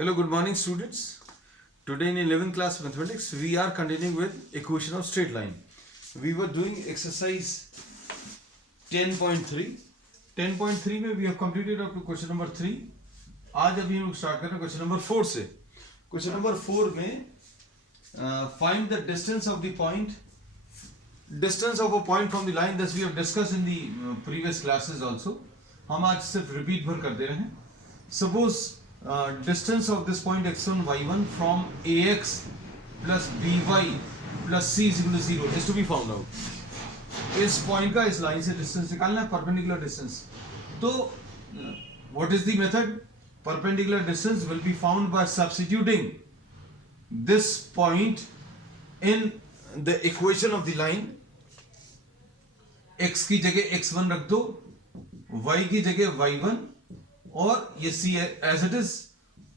Hello, good morning students. Today in 11th class mathematics we are continuing with equation of straight line. We were doing exercise 10.3. 10.3 में we have completed up to question number 3. आज अभी हम start कर रहे हैं question number 4 से. Question number 4 में find the distance of the point, distance of a point from the line. This we have discussed in the previous classes also. हम आज सिर्फ repeat भर कर दे रहे हैं. Suppose distance of this point x1 y1 from ax plus by plus c is equal to 0 is to be found out. इस point का इस लाइन से डिस्टेंस निकालना है, परपेंडिकुलर डिस्टेंस. तो what is the method? Perpendicular distance will be found by substituting this point in the equation of the line. x की जगह x1 रख दो, y की जगह y1 और ये c as it is,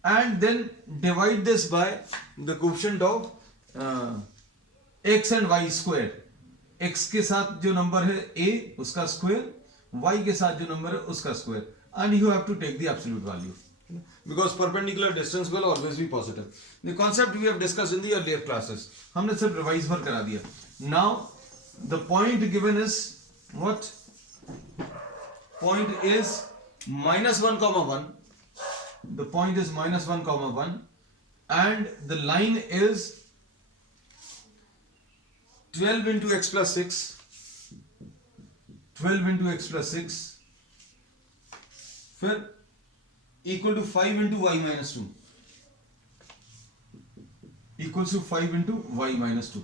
and then divide this by the quotient of x and y square. x के साथ जो नंबर है a उसका स्क्वायर, y के साथ जो नंबर है उसका square, and you have to take the absolute value because perpendicular distance will always be positive. The concept we have discussed in the earlier classes. हमने सिर्फ रिवाइज भर करा दिया. Now the point given is what? Point is -1, 1. The point is -1, 1, and the line is 12 into x plus 6. 12 into x plus 6. फिर equal to 5 into y minus 2. Equals to 5 into y minus 2.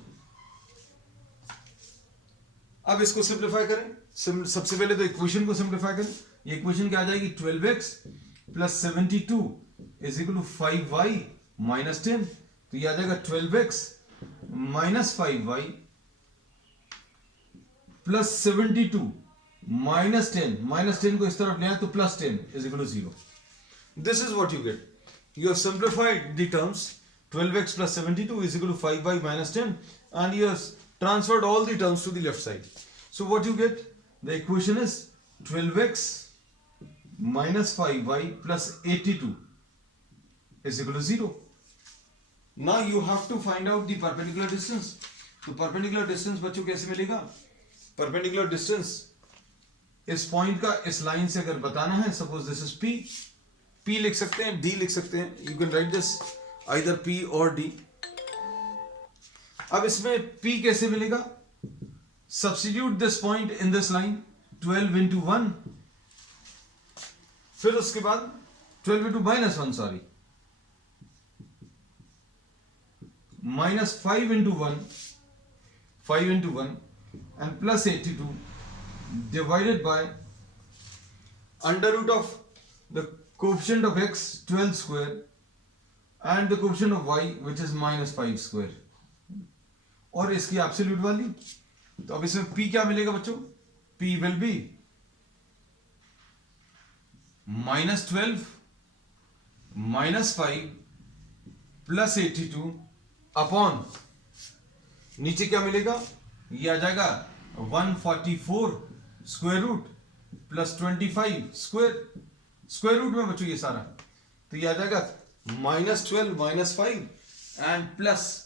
अब इसको simplify करें. सबसे पहले तो equation को simplify करें. ये इक्वेशन क्या आ जाएगी? 12x plus 72 is equal to 5y minus 10. तो ये आ जाएगा 12x minus 5y plus 72 minus 10. Minus 10 को इस तरफ ले आए तो plus 10 is equal to 0. This is what you get. You have simplified the terms. 12x plus 72 is equal to 5y minus 10, and you have transferred all the terms to the left side. So what you get? The equation is 12x minus 5y plus 82 is equal to 0. Now you have to find out the perpendicular distance. तो perpendicular distance बच्चों कैसे मिलेगा? Perpendicular distance इस point का इस line से अगर बताना है, suppose this is P. P लिख सकते हैं, D लिख सकते हैं. You can write this either P or D. अब इसमें P कैसे मिलेगा? Substitute this point in this line. 12 into 1. फिर उसके बाद 12 into minus 1, sorry. Minus 5 into 1. 5 into 1. And plus 82 divided by under root of the coefficient of x 12 square and the coefficient of y which is minus 5 square और इसकी absolute value. तो अब इसमें p क्या मिलेगा बच्चों? p will be minus 12 minus 5 plus 82 upon नीचे क्या मिलेगा? ये आ जाएगा 144 square root plus 25 square root में बच्चों ये सारा. तो ये आ जाएगा -12 -5 एंड प्लस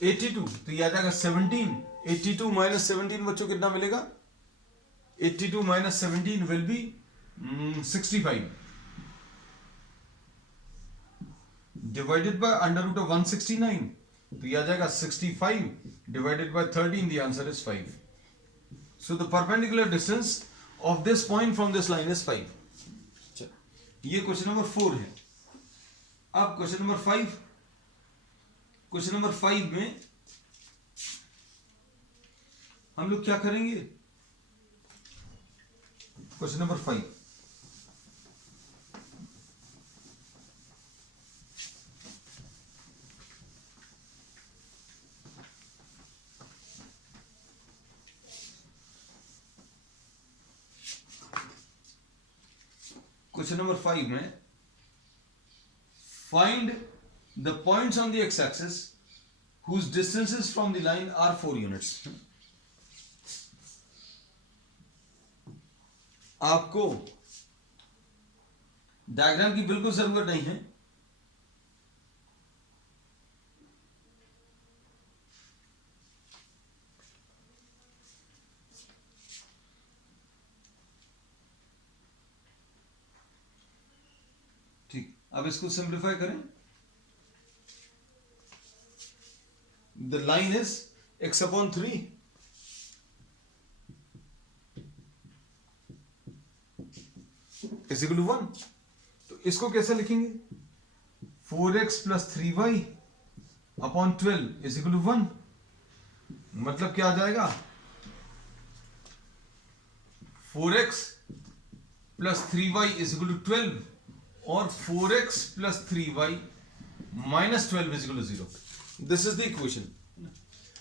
82. तो ये आ जाएगा 17. 82 minus 17 बच्चों कितना मिलेगा? 82 minus 17 will be 65 divided by under root of 169. तो ये आ जाएगा 65 divided by 13. The answer is 5. So the perpendicular distance of this point from this line is 5. ये क्वेश्चन नंबर 4 है. अब क्वेश्चन नंबर 5. क्वेश्चन नंबर 5 में हम लोग क्या करेंगे? Question number 5. क्वेश्चन नंबर 5 में find the points on the x-axis whose distances from the line are 4 units. आपको डायग्राम की बिल्कुल जरूरत नहीं है। ठीक, अब इसको सिंप्लीफाई करें। The line is x/3 is equal to 1। तो इसको कैसे लिखेंगे? 4x + 3y upon 12 is equal to 1। मतलब क्या आ जाएगा? 4x + 3y is equal to 12 और 4x + 3y - 12 is equal to 0। This is the equation.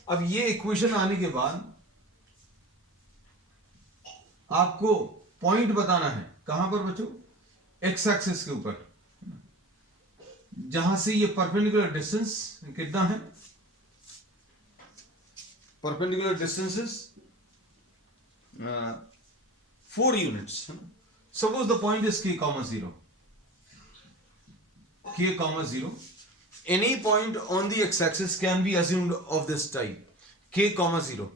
अब ये इक्वेशन आने के बाद आपको पॉइंट बताना है। कहां पर बच्चों? एक्स एक्सिस के ऊपर, जहां से ये परपेंडिकुलर डिस्टेंस कितना है? Perpendicular distance is 4 units. Suppose the point is k, 0, k, 0. Any point on the x-axis can be assumed of this type, k, 0.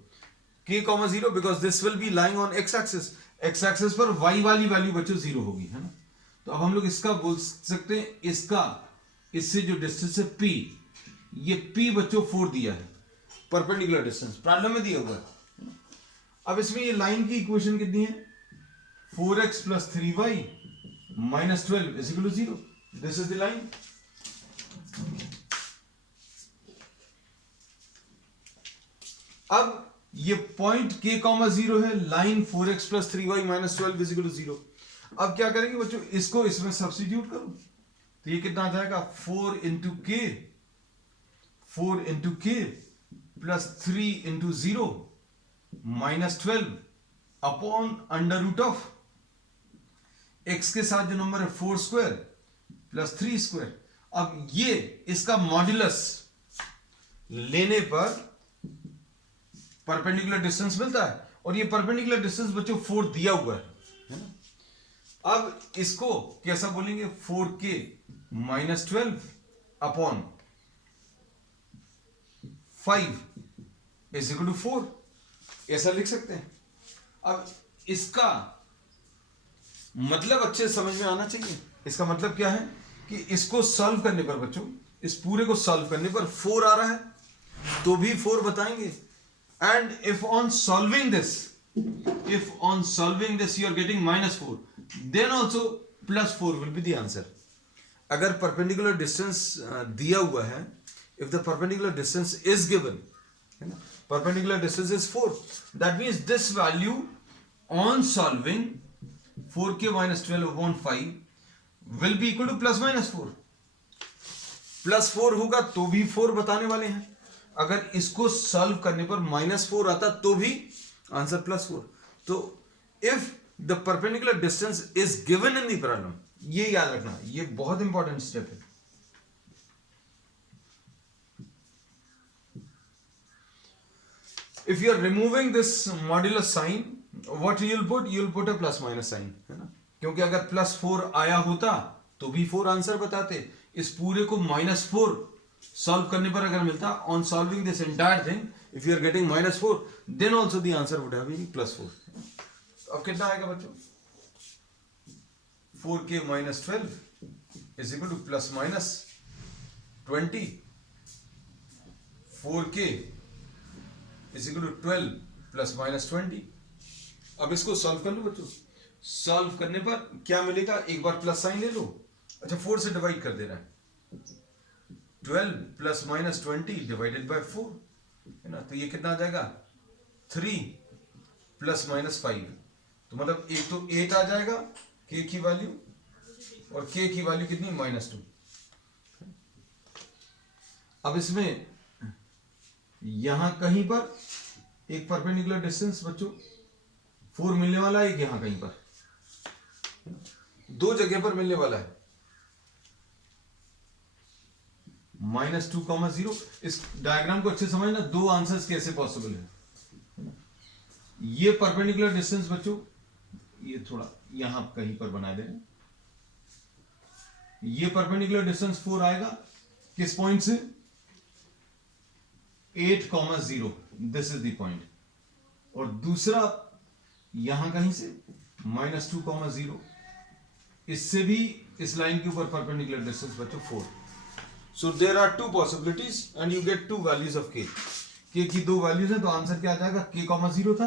k, 0 because this will be lying on x-axis. x-axis पर y वाली value बच्चों 0 होगी, है ना? तो अब हम लोग इसका बोल सकते हैं, इसका इससे जो डिस्टेंस है p, ये p बच्चों 4 दिया है, परपेंडिकुलर डिस्टेंस प्रॉब्लम में दिया हुआ है। अब इसमें ये लाइन की इक्वेशन कितनी है? 4x + 3y - 12 is equal to 0। This is the line. अब ये पॉइंट k, 0 है, line 4x + 3y - 12 is equal to 0। अब क्या करेंगे बच्चों? इसको इसमें सब्स्टिट्यूट करो तो ये कितना आ जाएगा? 4 × k + 3 × 0 - 12 अपॉन √, x के साथ जो नंबर है 4² + 3²। अब ये इसका मॉड्यूलस लेने पर परपेंडिकुलर डिस्टेंस मिलता है, और ये परपेंडिकुलर डिस्टेंस बच्चों 4 दिया हुआ है ना? अब इसको कैसा बोलेंगे? 4k - 12 upon 5 is equal to 4, ऐसा लिख सकते हैं। अब इसका मतलब अच्छे से समझ में आना चाहिए। इसका मतलब क्या है कि इसको सॉल्व करने पर बच्चों, इस पूरे को सॉल्व करने पर 4 आ रहा है तो भी 4 बताएंगे। And if on solving this you are getting -4, then also +4 will be the answer. अगर perpendicular distance दिया हुआ है, if the perpendicular distance is given, perpendicular distance is 4, that means this value on solving 4k - 12 upon 5 will be equal to +-4. +4 होगा तो भी 4 बताने वाले हैं। अगर इसको सॉल्व करने पर -4 आता तो भी आंसर +4। तो if the perpendicular distance is given in the problem, ये याद रखना, ये बहुत इंपॉर्टेंट स्टेप है। If you are removing this modulus sign, what you will put a +- sign, है ना? क्योंकि अगर +4 आया होता तो भी 4 आंसर बताते। इस पूरे को -4 सॉल्व करने पर अगर मिलता, on solving this entire thing, if you are getting -4, then also the answer would have been +4। अब कितना आएगा बच्चों? 4k - 12 is equal to +-20, 4k is equal to 12 +-20। अब इसको सॉल्व कर लो बच्चों। सॉल्व करने पर क्या मिलेगा? एक बार प्लस साइन ले लो। अच्छा, 4 से डिवाइड कर दे रहा है, 12 ± 20 डिवाइडेड बाय 4, है ना? तो ये कितना आ जाएगा? 3 ± 5। तो मतलब एक तो 8 आ जाएगा k की वैल्यू, और k की वैल्यू कितनी? -2। अब इसमें यहां कहीं पर एक परपेंडिकुलर डिस्टेंस बच्चों 4 मिलने वाला है, एक यहां कहीं पर, दो जगह पर मिलने वाला है। -2, 0। इस डायग्राम को अच्छे समझना, दो आंसर्स कैसे पॉसिबल है। ये परपेंडिकुलर डिस्टेंस बच्चों, ये थोड़ा यहां कहीं पर बना दे रहे हैं, ये परपेंडिकुलर डिस्टेंस 4 आएगा किस पॉइंट से? 8,0, दिस इज द पॉइंट। और दूसरा यहां कहीं से -2,0, इससे भी इस लाइन के ऊपर परपेंडिकुलर डिस्टेंस बच्चों 4। So there are two possibilities and you get two values of k की दो वैल्यूज है, तो आंसर क्या आ जाएगा? k,0 था,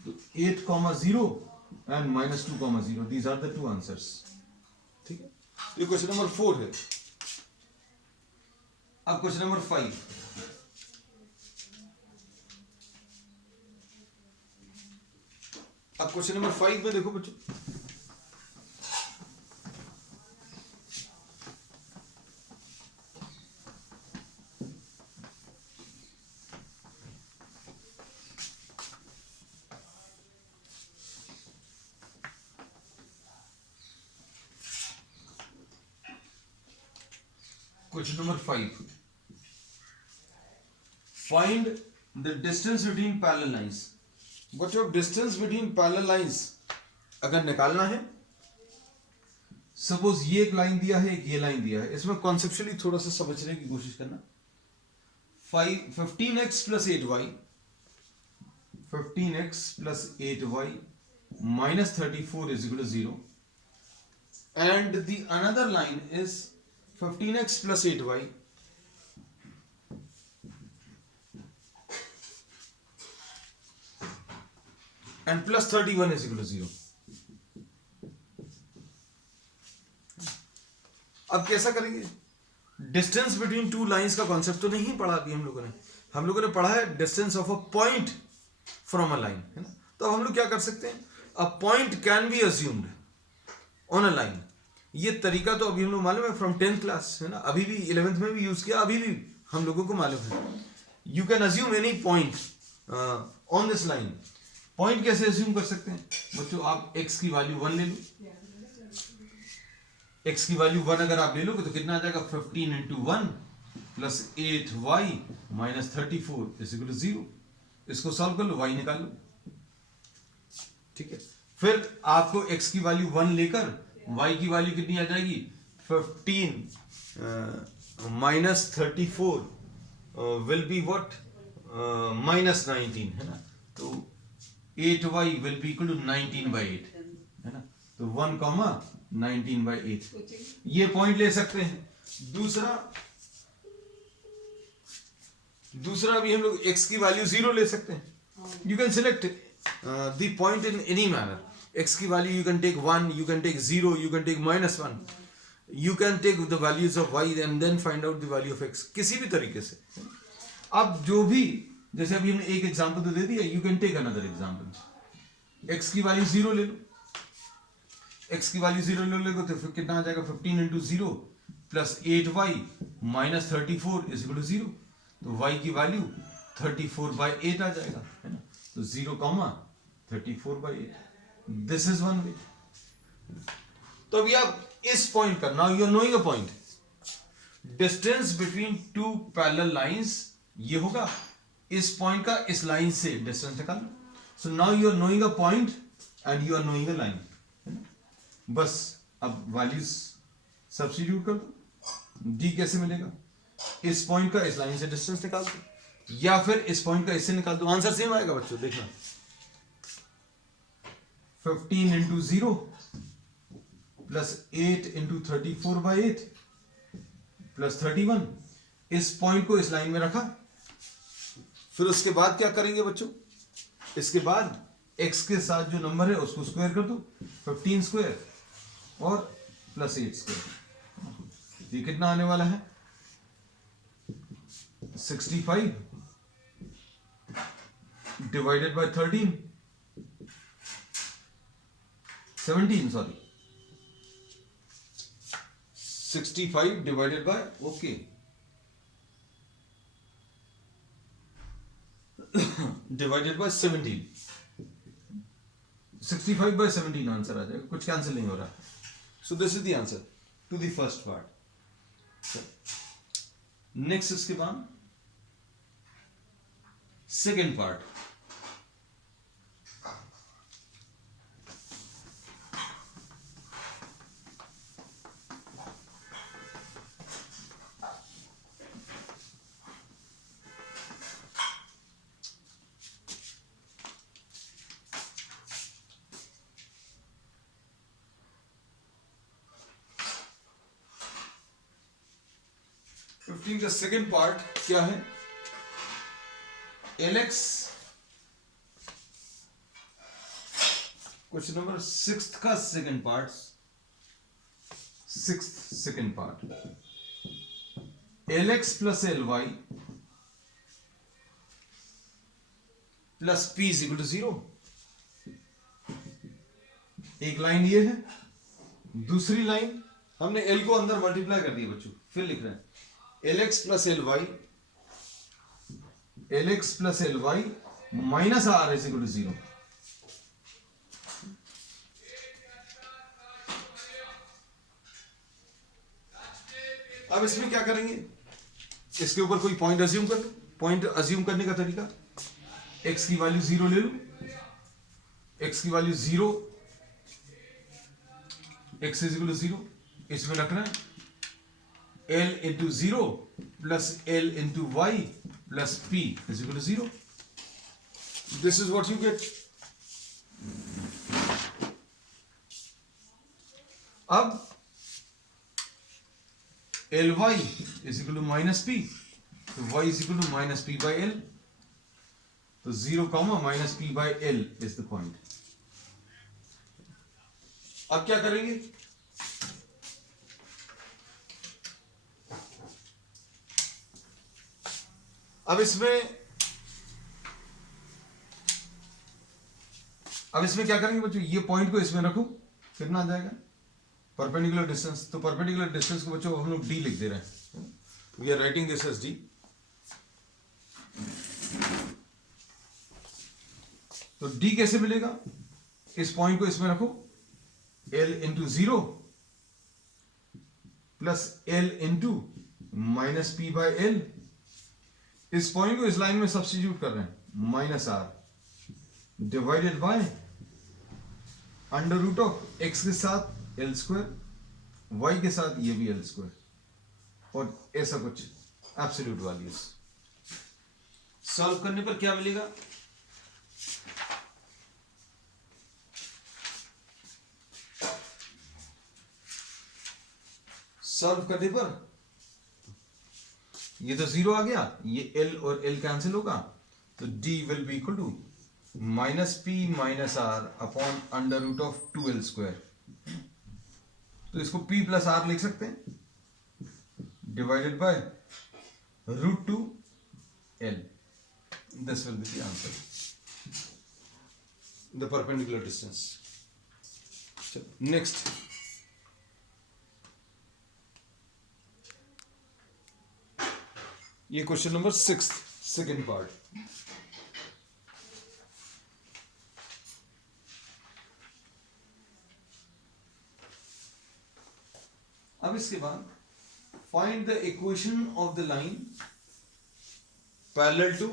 तो 8,0 and -2,0, these are the two answers. ठीक है, ये क्वेश्चन नंबर 4 है। अब क्वेश्चन नंबर 5। अब क्वेश्चन नंबर 5 में देखो बच्चों, question number 5, find the distance between parallel lines. बच्चों डिस्टेंस बिटवीन पैरेलल लाइंस अगर निकालना है, सपोज ये एक लाइन दिया है, एक ये लाइन दिया है, इसमें कॉन्सेप्चुअली थोड़ा सा समझने की कोशिश करना। 15x plus 8y, 15x plus 8y minus 34 is equal to 0, and the another line is 15x plus 8y and plus 31 is equal to 0. अब कैसा करेंगे? डिस्टेंस बिटवीन टू लाइंस का कॉन्सेप्ट तो नहीं पढ़ा अभी हम लोगों ने पढ़ा है distance of a point from a line, है ना। तो अब हम लोग क्या कर सकते हैं? A point can be assumed on a line. ये तरीका तो अभी हम लोग मालूम है फ्रॉम 10th क्लास, है ना, अभी भी 11th में भी यूज किया, अभी भी हम लोगों को मालूम है। You can assume any point on this line. Point कैसे अज्यूम कर सकते हैं बच्चों? आप x की वैल्यू 1 ले लो, x की वैल्यू 1 अगर आप ले लोगे तो कितना आ जाएगा? 15 into 1 plus 8y minus 34 is equal to 0। इसको सॉल्व कर लो, y निकाल लो। ठीक है, फिर आपको x की वैल्यू 1 लेकर y की वैल्यू कितनी आ जाएगी? 15 minus 34 will be what? Minus 19, है ना। तो 8y will be equal to 19/8, है ना। तो 1,19/8 ये पॉइंट ले सकते हैं। दूसरा भी हम लोग x की वैल्यू 0 ले सकते हैं। You can select the point in any manner. x की value you can take 1, you can take 0, you can take -1, you can take the values of y and then find out the value of x, किसी भी तरीके से। अब जो भी, जैसे अभी हमने एक एग्जांपल तो दे दिया, you can take another example. x की वैल्यू 0 ले लो, x की वैल्यू 0 ले लो तो फिर कितना आ जाएगा? 15 into 0 plus 8y minus 34 is equal to 0। तो y की वैल्यू 34/8 आ जाएगा, है ना। तो 0,34/8, दिस इज वन वे। तो अभी आप इस पॉइंट का, now you are knowing a point, distance between two parallel lines ये होगा, इस पॉइंट का इस लाइन से डिस्टेंस निकाल लो। So now you are knowing a point and you are knowing a line, है ना। बस अब वैल्यूज सब्स्टिट्यूट कर दो। d कैसे मिलेगा? इस पॉइंट का इस लाइन से डिस्टेंस निकाल दो, या फिर इस पॉइंट का इससे निकाल दो, आंसर सेम आएगा बच्चों। देखना 15 इंटू 0 प्लस 8 इंटू 34/8 प्लस 31, इस पॉइंट को इस लाइन में रखा। फिर उसके बाद क्या करेंगे बच्चों? इसके बाद x के साथ जो नंबर है उसको स्क्वायर कर दो, 15 स्क्वायर और प्लस 8 स्क्वायर। ये कितना आने वाला है? 65 divided by 17 sorry 65 divided by divided by 17, 65/17 answer आ जाएगा, कुछ कैंसिल नहीं हो रहा। So this is the answer to the first part. Next इसके बाद सेकेंड पार्ट। 15 का सेकेंड पार्ट क्या है? Lx, क्वेश्चन नंबर 6 का second part, second part, Lx plus Ly plus P is equal to 0। एक लाइन ये है, दूसरी लाइन हमने L को अंदर मल्टीप्लाई कर दिया बच्चों, फिर लिख रहे हैं Lx plus Ly minus R is equal to 0। अब इसमें क्या करेंगे? इसके ऊपर कोई पॉइंट अज्यूम कर लो। पॉइंट अज्यूम करने का तरीका, x की वैल्यू 0 ले लो, x की value 0, x is equal to 0, इसमें रखना है L into 0 plus L into y plus P is equal to 0। This is what you get. अब Ly is equal to minus P, तो y is equal to minus P by L, तो 0 comma minus P by L is the point. अब क्या करेंगे? अब इसमें क्या करेंगे बच्चों? ये पॉइंट को इसमें रखो, कितना आ जाएगा? Perpendicular distance. तो परपेंडिकुलर डिस्टेंस को बच्चों हम लोग d लिख दे रहे हैं, we are writing this as d। तो d कैसे मिलेगा? इस पॉइंट को इसमें रखो, L into 0 plus L into minus P by L। इस पॉइंट को इस लाइन में सब्स्टिट्यूट कर रहे हैं, minus R divided by under root of x के साथ L स्क्वायर, y के साथ ये भी L स्क्वायर, और ऐसा कुछ एब्सोल्यूट वैल्यूज। सॉल्व करने पर क्या मिलेगा? सॉल्व करने पर ये तो 0 आ गया, ये L और L कैंसिल होगा, तो d will be equal to minus P minus R upon under root of 2L square. तो इसको P प्लस R लिख सकते हैं, divided by root 2L। This will be the answer, the perpendicular distance. Next, ये question number 6, second part. अब इसके बाद find the equation of the line parallel to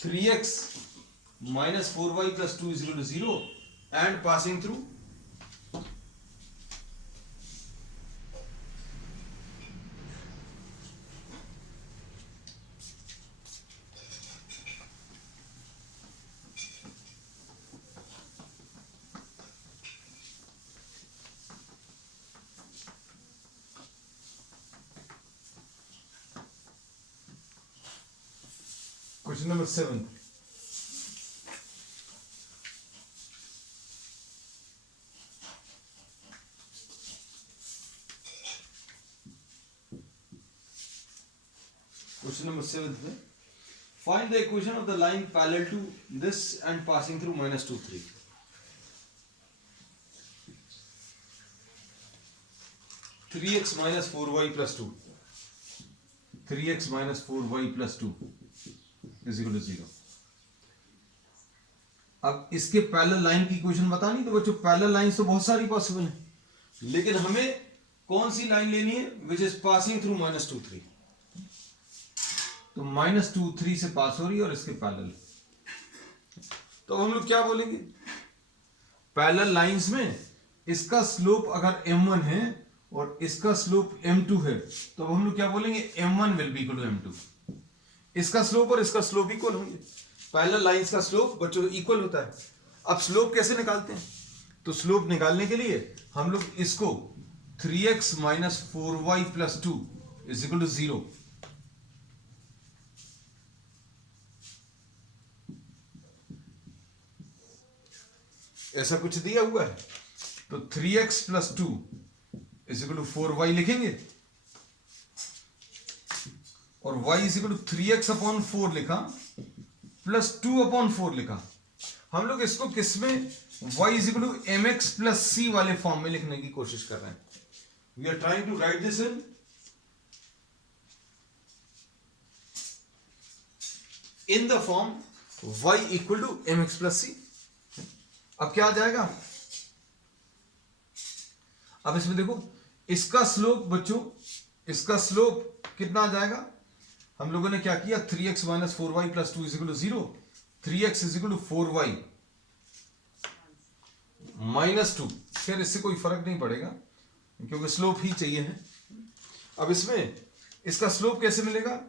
3x minus 4y plus 2 is equal to 0 and passing through question number 7। Question number 7 में find the equation of the line parallel to this and passing through minus 2 3। 3x minus 4y plus 2, 3x minus 4y plus 2 is equal to 0। अब इसके parallel line की equation बतानी, तो बच्चों parallel lines तो बहुत सारी पॉसिबल है, लेकिन हमें कौन सी लाइन लेनी है? Which is passing through minus 2 3। तो माइनस 2 3 से पास हो रही है और इसके पैरेलल। तो हम लोग क्या बोलेंगे? पैरेलल लाइंस में इसका स्लोप अगर m1 है और इसका स्लोप m2 है, तो हम लोग क्या बोलेंगे? m1 will be equal to m2। इसका स्लोप और इसका स्लोप इक्वल होंगे। पैरेलल लाइंस का स्लोप बच्चों इक्वल होता है। अब स्लोप कैसे निकालते हैं? तो स्लोप निकालने के लिए हम लोग इसको 3x minus 4y plus 2 is equal to 0। ऐसा कुछ दिया हुआ है तो 3x plus 2 is equal to 4y लिखेंगे और y is equal to 3x upon 4 लिखा प्लस 2 upon 4 लिखा। हम लोग इसको किसमें y is equal to mx plus c वाले फॉर्म में लिखने की कोशिश कर रहे हैं। We are trying to write this in the form y equal to mx plus c। अब क्या आ जाएगा, अब इसमें देखो इसका स्लोप बच्चों, इसका स्लोप कितना आ जाएगा, हम लोगों ने क्या किया 3x minus 4y plus 2 is equal to 0, 3x is equal to 4y minus 2। फिर इससे कोई फर्क नहीं पड़ेगा क्योंकि स्लोप ही चाहिए है। अब इसमें इसका स्लोप कैसे मिलेगा,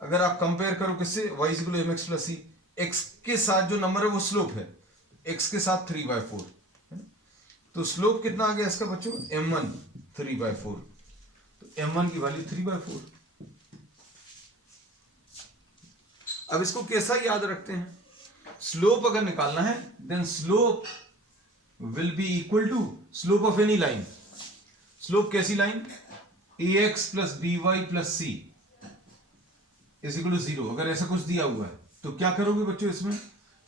अगर आप कंपेयर करो किससे, y is equal to mx plus c, x के साथ जो नंबर है वो स्लोप है, x के साथ 3/4, तो स्लोप कितना आ गया इसका बच्चों m1 3/4, तो m1 की वैल्यू 3/4। अब इसको कैसा याद रखते हैं, स्लोप अगर निकालना है then slope will be equal to slope of any line. Slope कैसी line, ax plus by plus c is equal to 0। अगर ऐसा कुछ दिया हुआ है तो क्या करोगे बच्चों, इसमें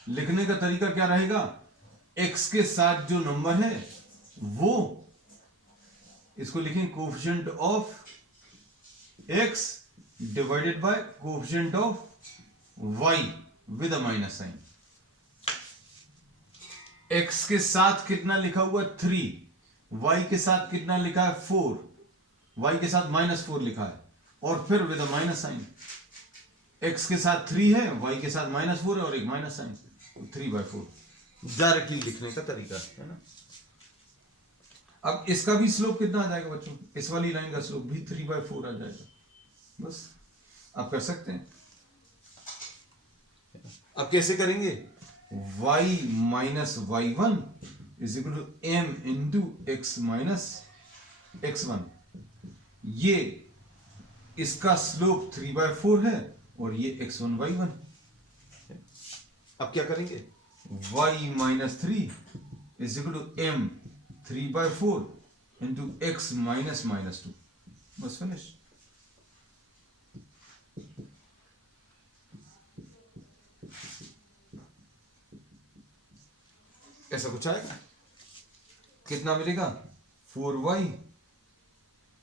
लिखने का तरीका क्या रहेगा, x के साथ जो नंबर है वो इसको लिखेंगे coefficient of x divided by coefficient of y with a minus sign. x के साथ कितना लिखा हुआ 3, y के साथ कितना लिखा है 4, y के साथ -4 लिखा है और फिर with a minus sign. x के साथ 3 है, y के साथ -4 है और एक माइनस साइन, 3/4 डायरेक्टली लिखने का तरीका है ना। अब इसका भी स्लोप कितना आ जाएगा बच्चों, इस वाली लाइन का स्लोप भी 3/4 आ जाएगा, बस आप कर सकते हैं। अब कैसे करेंगे, y minus y1 is equal to m into x minus x1, ये इसका स्लोप 3/4 है और ये x1 y1। अब क्या करेंगे, y minus 3 is equal to m 3/4 into x minus -2, बस फिनिश। ऐसा कुछ आएगा, कितना मिलेगा 4y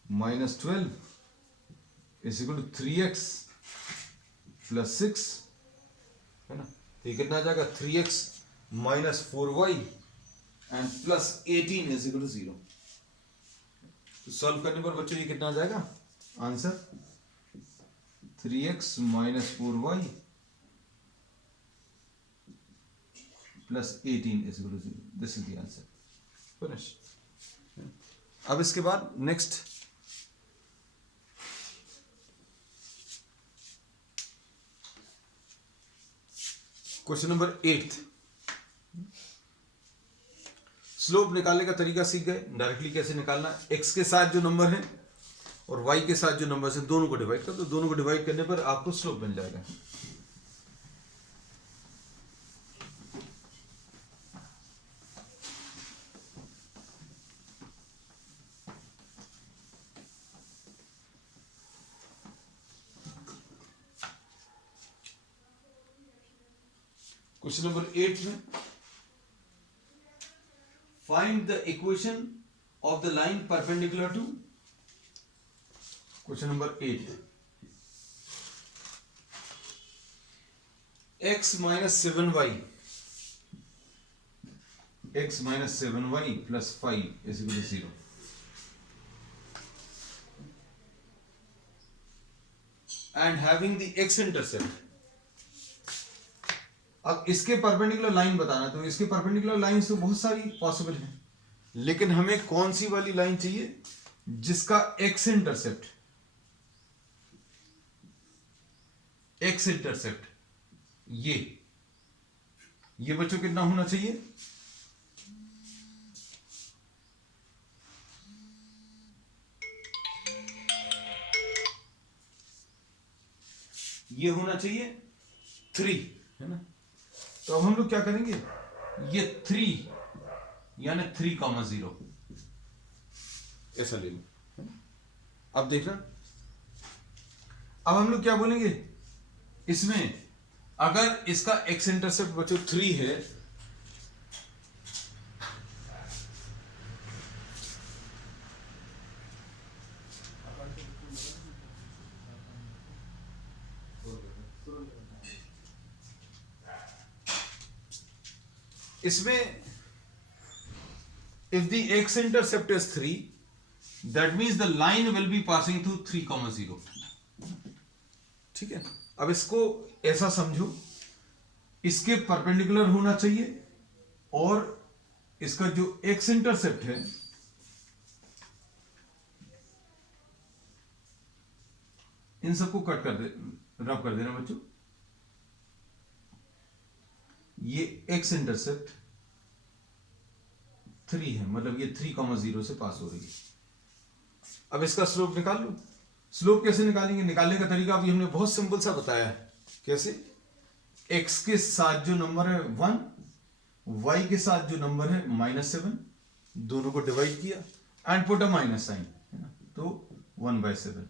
minus 12 is equal to 3x plus 6 है ना। तो ये कितना आ जाएगा 3x minus 4y and plus 18 is equal to 0। तो सॉल्व करने पर बच्चों ये कितना आ जाएगा answer 3x minus 4y plus 18 is equal to 0। This is the answer, finish. अब इसके बाद नेक्स्ट क्वेश्चन नंबर 8। स्लोप निकालने का तरीका सीख गए, डायरेक्टली कैसे निकालना है, x के साथ जो नंबर है और y के साथ जो नंबर है दोनों को डिवाइड कर दो, दोनों को डिवाइड करने पर आपको स्लोप मिल जाएगा। क्वेश्चन नंबर 8 में find the equation of the line perpendicular to, question number 8, x minus 7y plus 5 is equal to 0। And having the x intercept. अब इसके परपेंडिकुलर लाइन बताना, तो इसके परपेंडिकुलर लाइन तो बहुत सारी पॉसिबल है, लेकिन हमें कौन सी वाली लाइन चाहिए जिसका x इंटरसेप्ट ये बच्चों कितना होना चाहिए, ये होना चाहिए 3, है ना। तो अब हम लोग क्या करेंगे, ये 3 यानी 3,0 ऐसा ले लो। अब देखना, अब हम लोग क्या बोलेंगे इसमें, अगर इसका एक्स इंटरसेप्ट बच्चों 3 है, इसमें if the x intercept is 3, that means the line will be passing through 3,0. ठीक है। अब इसको ऐसा समझो, इसके परपेंडिकुलर होना चाहिए और इसका जो x इंटरसेप्ट है इन सबको कट कर दे, रब कर देना बच्चों। ये x इंटरसेप्ट 3 है, मतलब ये 3,0 से पास हो रही है। अब इसका स्लोप निकाल लो। स्लोप कैसे निकालेंगे, निकालने का तरीका अभी हमने बहुत सिंपल सा बताया है। कैसे, x के साथ जो नंबर है 1, y के साथ जो नंबर है -7, दोनों को डिवाइड किया and put a minus sign, है ना, तो 1/7।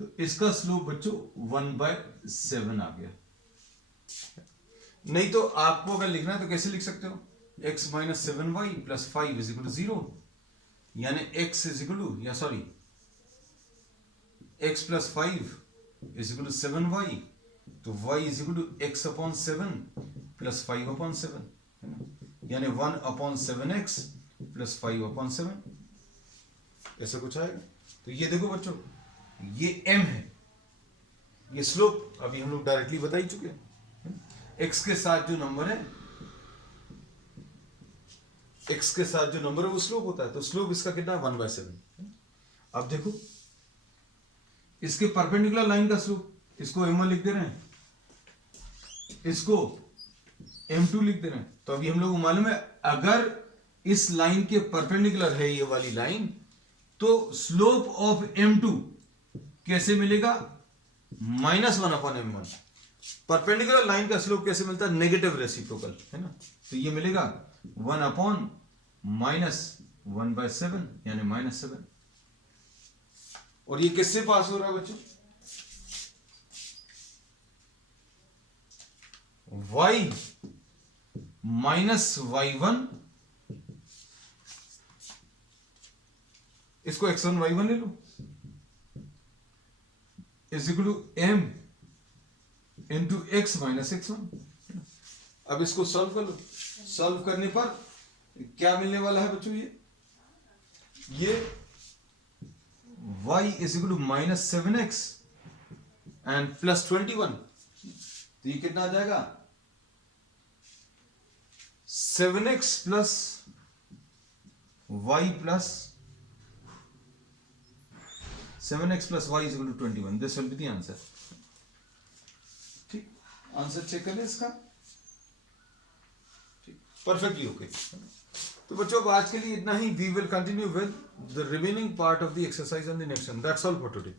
तो इसका स्लोप बच्चों 1/7 आ गया। नहीं तो आपको अगर लिखना है तो कैसे लिख सकते हो, x - 7y + 5 = 0, यानी x + 5 = 7y, तो y = x/7 + 5/7, है ना, यानी 1/7x + 5/7, ऐसा कुछ आएगा। तो ये देखो बच्चों, ये m है, ये स्लोप अभी हम लोग डायरेक्टली बता ही चुके हैं। x के साथ जो नंबर है, x के साथ जो नंबर है वो स्लोप होता है, तो स्लोप इसका कितना है 1/7। अब देखो इसके परपेंडिकुलर लाइन का स्लोप, इसको m1 लिख दे रहे हैं, इसको m2 लिख दे रहे हैं। तो अभी हम लोग को मालूम है अगर इस लाइन के परपेंडिकुलर है ये वाली लाइन, तो स्लोप ऑफ m2 कैसे मिलेगा, -1/m1। परपेंडिकुलर लाइन का स्लोप कैसे मिलता है, नेगेटिव रेसिप्रोकल, है ना। तो ये मिलेगा 1/-1/7 यानी -7। और ये किससे पास हो रहा है बच्चों, y - y1, इसको x1 y1 ले लो, = m × x - x1। अब इसको सॉल्व कर लो। सॉल्व करने पर क्या मिलने वाला है बच्चों, ये y = -7x एंड +21, तो ये कितना आ जाएगा, 7x + y + 7x + y = 21। This will be the answer. ठीक, आंसर चेक कर ले इसका, परफेक्टली ओके। तो बच्चों अब आज के लिए इतना ही। We will continue with the remaining part of the exercise on the next one. That's all for today.